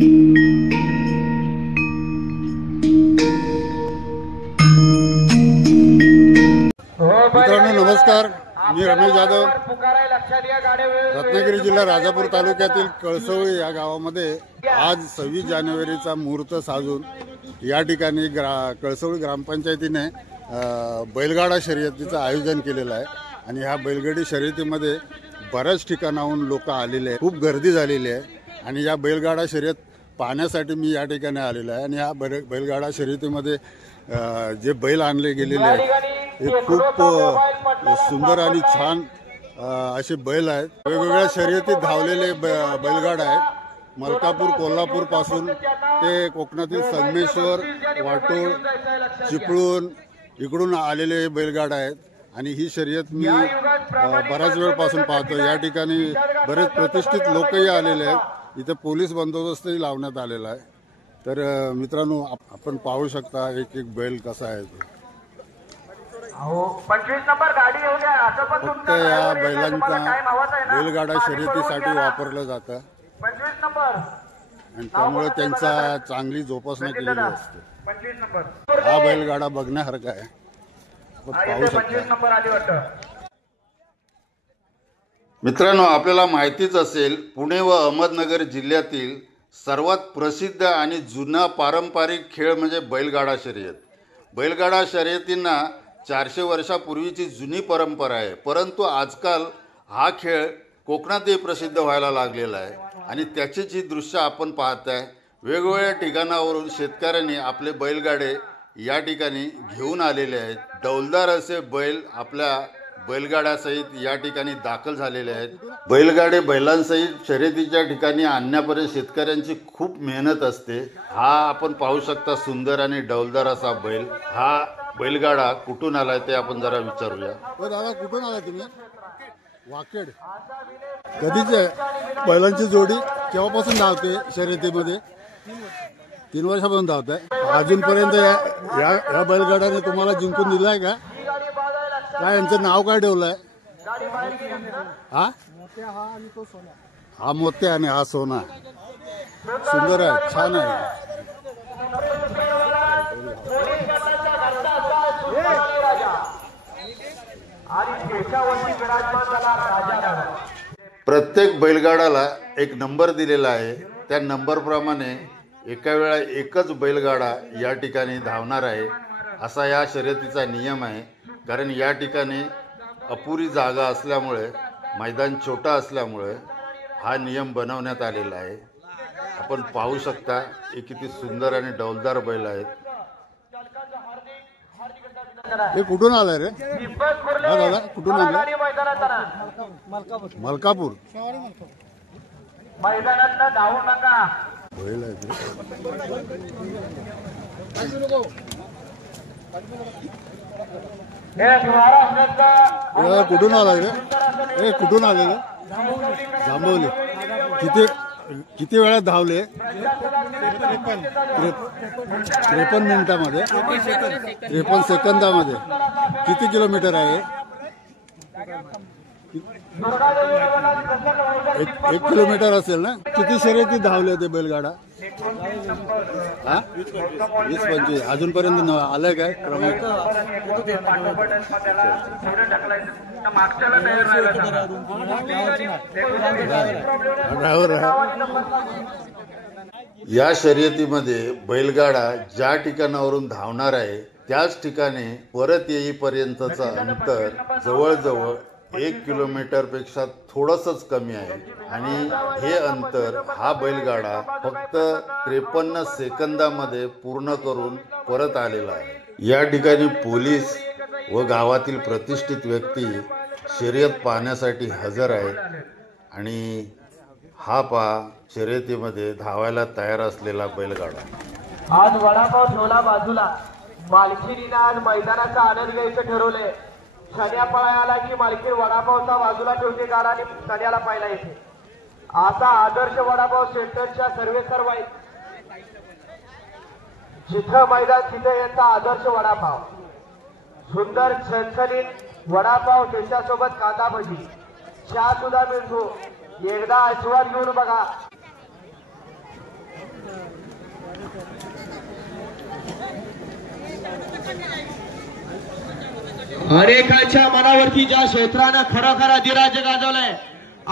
मित्रांनो नमस्कार, मी रमेश जाधव। रत्नागिरी जिल्हा राजापूर तालुक्यातील कळसवळी या गावामध्ये आज 26 जानेवारीचा मुहूर्त साधून या ठिकाणी कळसवळी ग्रामपंचायतीने बैलगाडा शर्यतीचं आयोजन केलेलं आहे। आणि ह्या बैलगाडी शर्यतीमध्ये बऱ्याच ठिकाणाहून लोक आलेले आहेत, खूप गर्दी झालेली आहे। आणि या बैलगाडा शर्यत पाहण्यासाठी मी या ठिकाणी आलेलो आहे। आणि ह्या बैलगाडा शर्यतीमध्ये जे बैल आणले गेलेले आहेत हे खूप सुंदर आणि छान असे बैल आहेत। वेगवेगळ्या शर्यतीत धावलेले बैलगाडा आहेत। मलकापूर कोल्हापूर पासून ते कोकणातील संगमेश्वर, वाटोळ, चिपळूण इकडून आलेले बैलगाडा आहेत। आणि ही शर्यत मी बऱ्याच वेळपासून पाहतो। या ठिकाणी बरेच प्रतिष्ठित लोकही आलेले आहेत। इथे पोलीस बंदोबस्तही लावण्यात आलेला आहे। तर मित्रांनो आपण पाहू शकता एक एक बैल कसा आहे। 25 नंबर गाडी हो गया असं पण फक्त या बैलांचा बैलगाडा शर्यतीसाठी वापरलं जातं 25 नंबर आणि त्यामुळे त्यांचा चांगली जोपासना केलेली असते। 25 नंबर हा बैलगाडा बघण्यासारखा आहे, आपण पाहू शकता। 25 नंबर आली वाटतं। मित्रांनो आपल्याला माहितीच असेल, पुणे व अहमदनगर जिल्ह्यातील सर्वात प्रसिद्ध आणि जुना पारंपरिक खेळ म्हणजे बैलगाडा शर्यत। बैलगाडा शर्यतींना 400 वर्षापूर्वीची जुनी परंपरा आहे, परंतु आजकाल हा खेळ कोकणातही प्रसिद्ध व्हायला लागलेला आहे। आणि त्याची जी दृश्य आपण पाहताय, वेगवेगळ्या ठिकाणावरून शेतकऱ्यांनी आपले बैलगाडे या ठिकाणी घेऊन आलेले आहेत। डौलदार असे बैल आपल्या बैलगाड्यासहित या ठिकाणी दाखल झालेले आहेत। बैलगाडे बैलांसहित शर्यतीच्या ठिकाणी आणण्यापर्यंत शेतकऱ्यांची खूप मेहनत असते। हा आपण पाहू शकता सुंदर आणि डौलदार असा बैल। हा बैलगाडा कुठून आलाय ते आपण जरा विचारूया। दादा कुठून आला तुम्ही? वाकेड। कधीचे बैलांची जोडी केव्हापासून धावते शर्यतीमध्ये? 3 वर्षापासून धावत आहे। अजूनपर्यंत या बैलगाड्याने तुम्हाला जिंकून दिलाय का? काय यांचं नाव काय ठेवलंय? हा मोत्या आणि हा सोना। सुंदर आहे, छान आहे। प्रत्येक बैलगाडाला एक नंबर दिलेला आहे। त्या नंबरप्रमाणे एका वेळा एकच बैलगाडा या ठिकाणी धावणार आहे असा या शर्यतीचा नियम आहे। कारण या ठिकाणी अपुरी जागा असल्यामुळे, मैदान छोटा असल्यामुळे हा नियम बनवण्यात आलेला आहे। आपण पाहू शकता हे किती सुंदर आणि डौलदार बैल आहेत। हे कुठून आलाय रे? दादा कुठून आलाय? मलकापूर। मैदानात धावू नका। बैल आहे कुठून आलाय रे? हे कुठून आले रे? जांभवली। किती वेळा धावले? 53 मिनिटांमध्ये, 53 सेकंदामध्ये। किती किलोमीटर आहे? 1 किलोमीटर असेल ना? किती शर्यती धावले होते बैलगाडा? 20-25 अजूनपर्यंत आलंय काय क्रमांक? ड्रायव्हर आहे। या शर्यतीमध्ये बैलगाडा ज्या ठिकाणावरून धावणार आहे त्याच ठिकाणी परत येईपर्यंतचं अंतर जवळजवळ 1 किलोमीटरपेक्षा थोडंसंच कमी आहे। आणि हे अंतर हा बैलगाडा फक्त 53 सेकंदामध्ये पूर्ण करून परत आलेला आहे। या ठिकाणी पोलीस व गावातील प्रतिष्ठित व्यक्ती शर्यत पाहण्यासाठी हजर आहेत। आणि हा पहा शर्यतीमध्ये धावायला तयार असलेला बैलगाडा। आज वडापाव ठेवला बाजूला, मालकीनीने आज मैदानाचा आनंद घ्यायचं ठरवले। सन्या पळायला की मालकी वडापावचा बाजूला ठेवते गाडा आणि सन्याला पाहिला येते। असा आदर्श वडापाव सेंटरच्या सर्व आहेत। जिथं मैदान तिथे यांचा आदर्श वडापाव। सुंदर सणसणीत वडापाव, त्याच्यासोबत कांदा भजी, चहा सुद्धा मिळतो। एकदा आस्वाद घेऊन बघा। अनेकांच्या मनावरती ज्या क्षेत्रानं खरोखर अधिराज्य गाजवलंय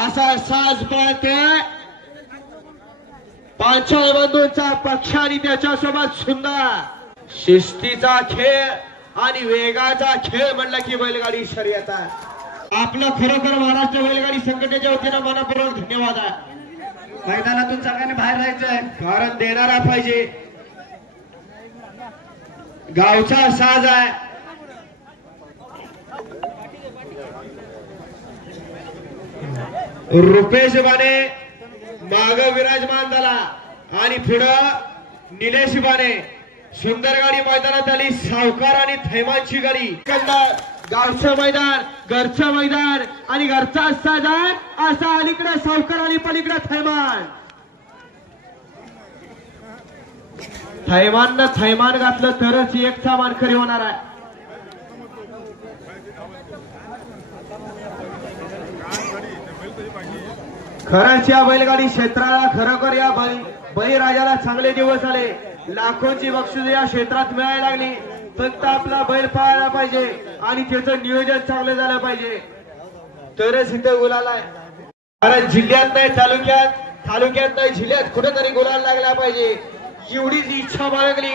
असा साज पळतोय पांचाळ बंधूंचा पक्ष आणि त्याच्यासोबत सुंदर शिस्तीचा खेळ आणि वेगाचा खेळ म्हणलं की बैलगाडी शर्यत आहे. आपलं खरोखर महाराष्ट्र बैलगाडी संघटनेच्या वतीनं मनपूर्वक धन्यवाद आहे. मैदानातून सगळ्यांनी बाहेर राहायचंय कारण देणारा पाहिजे. गावचा साज आहे. रुपेश बाने माग विराजमान झाला आणि पुढं निलेश बाने. सुंदर गाडी मैदानात आली. सावकार आणि थैमानची गाडी. गावचं मैदान घरचं मैदान आणि घरचा साजन असा अलीकडे सावकार आणि पलीकडे थैमान. थैमाननं थैमान घातलं तरच एकचा मानकरी होणार आहे. खरंच या बैलगाडी क्षेत्राला खरोखर या बळीराजाला चांगले दिवस आले. लाखोंची बक्षिसे या क्षेत्रात मिळायला लागली. फक्त आपला बैल पाळायला पाहिजे आणि त्याचं नियोजन चांगलं झालं पाहिजे तरच इथे गुलाल आहे. कारण जिल्ह्यात नाही तालुक्यात नाही जिल्ह्यात कुठेतरी गुलाल लागला पाहिजे एवढीच इच्छा बाळगली.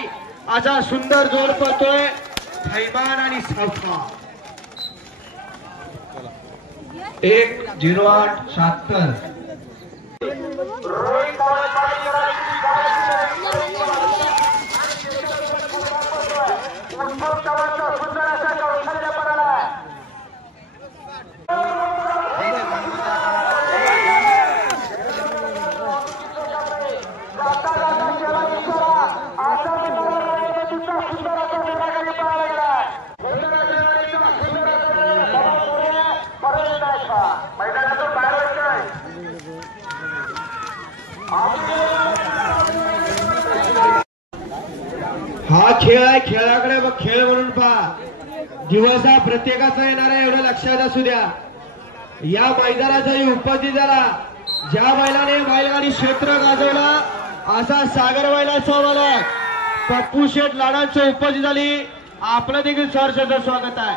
असा सुंदर जोर पळतोय थैमान आणि सावकार. 1-08-76 हा खेळ आहे. खेळाकडे खेळ म्हणून पहा. दिवस हा प्रत्येकाचा येणार आहे एवढं लक्षात असू द्या. या मैदानाचाही उपस्थित झाला ज्या बैलाने बैलगाडी क्षेत्र गाजवला असा सागर बैलाचा मालक पप्पू शेठ लाडांची उपस्थित झाली. आपलं देखील सहर्षाचं स्वागत आहे.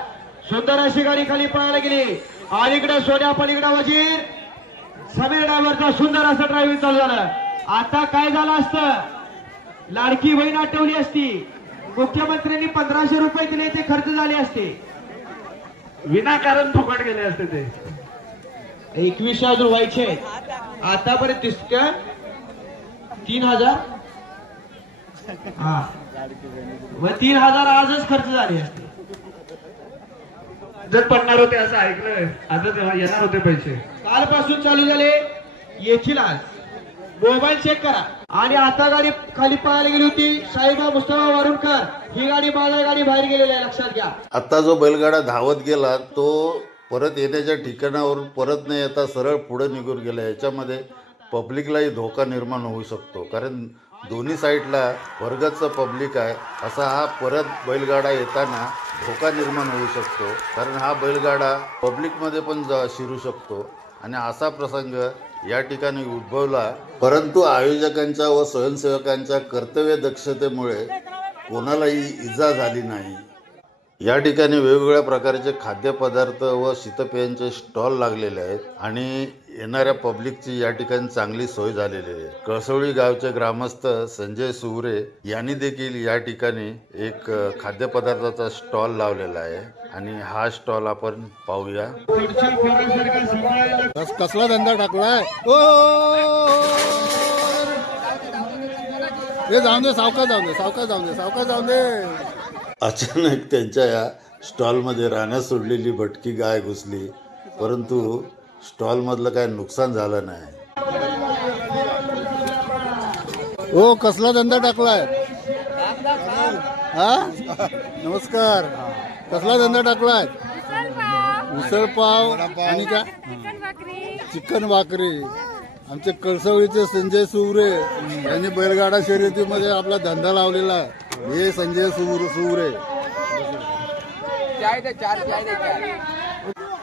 सुंदर अशी गाडी खाली पळायला गेली. अलीकडे सोन्या पलीकडे वजीर समीर ड्रायव्हरचा सुंदर असं ड्रायव्हिंग चालू झालं. आता काय झालं असतं लाडकी बहीण आठवली असती. मुख्यमंत्र्यांनी 1500 रुपये दिले ते खर्च झाले असते. विनाकारण फुकट गेले असते ते. 21 अजून व्हायचे आतापर्यंत 3000. हा मग 3000 आजच खर्च झाले असते. जर पडणार होते असं ऐकलंय. आजच येणार होते पैसे. कालपासून चालू झाले येथील आज. मोबाईल चेक करा. आणि आता गाडी खाली पळायला गेली होती साईबा मुस्तफा वारुणकर. ही गाडी माझ्या गाडी बाहेर गेलेली आहे लक्षात घ्या. आत्ता जो बैलगाडा धावत गेला तो परत येण्याच्या ठिकाणावरून परत न येता सरळ पुढे निघून गेला. याच्यामध्ये पब्लिकलाही धोका निर्माण होऊ शकतो कारण दोन्ही साईडला वर्गाचं पब्लिक आहे. असा हा परत बैलगाडा येताना धोका निर्माण होऊ शकतो कारण हा बैलगाडा पब्लिकमध्ये पण शिरू शकतो आणि असा प्रसंग या ठिकाणी उद्भवला. परंतु आयोजकांच्या व स्वयंसेवकांच्या कर्तव्य दक्षतेमुळे कोणालाही इजा झाली नाही. या ठिकाणी वेगवेगळ्या प्रकारचे खाद्यपदार्थ व शीतपेयांचे स्टॉल लागलेले आहेत आणि येणाऱ्या पब्लिकची या ठिकाणी चांगली सोय झालेली आहे. कळसवळी गावचे ग्रामस्थ संजय सुवरे यांनी देखील या ठिकाणी एक खाद्यपदार्थाचा स्टॉल लावलेला आहे आणि हा स्टॉल आपण पाहूया. कसला धंदा टाकलाय हे जाऊन दे. सावकाश जाऊन दे. अचानक त्यांच्या या स्टॉलमध्ये राहण्यास सोडलेली भटकी गाय घुसली परंतु स्टॉलमधलं काय नुकसान झालं नाही. ओ कसला धंदा टाकलाय हा. नमस्कार. कसला धंदा टाकलाय. उसळ पाव आणि काय चिकन भाकरी. आमचे कळसवळीचे संजय सुवरे यांनी बैलगाडा शर्यतीमध्ये आपला धंदा लावलेला आहे. हे संजय सुवरे.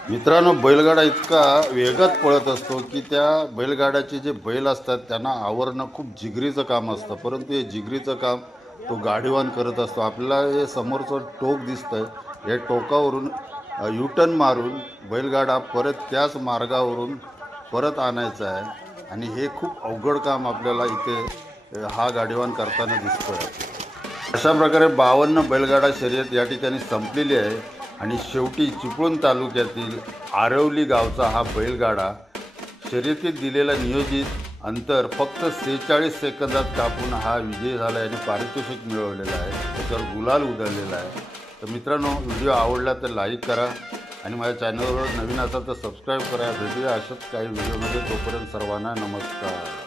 मित्रांनो बैलगाडा इतका वेगात पळत असतो की त्या बैलगाड्याचे जे बैल असतात त्यांना आवरणं खूप जिगरीचं काम असतं परंतु हे जिगरीचं काम तो गाडीवान करत असतो. आपल्याला हे समोरचं टोक दिसतंय. या टोकावरून युटर्न मारून बैलगाडा परत त्याच मार्गावरून परत आणायचा आहे आणि हे खूप अवघड काम आपल्याला इथे हा गाडीवान करताना दिसतो आहे. अशा प्रकारे 52 बैलगाडा शर्यत या ठिकाणी संपलेली आहे आणि शेवटी चिपळूण तालुक्यातील आरवली गावचा हा बैलगाडा शर्यतीत दिलेलं नियोजित अंतर फक्त 46 सेकंदात कापून हा विजय झाला आहे आणि पारितोषिक मिळवलेलं आहे, त्याच्यावर गुलाल उधळलेला आहे. तर मित्रांनो, व्हिडिओ आवडला तर लाईक करा आणि माझ्या चॅनलवर नवीन असाल तर सबस्क्राईब करा. भेटूया अशाच काही व्हिडिओमध्ये. तोपर्यंत सर्वांना नमस्कार.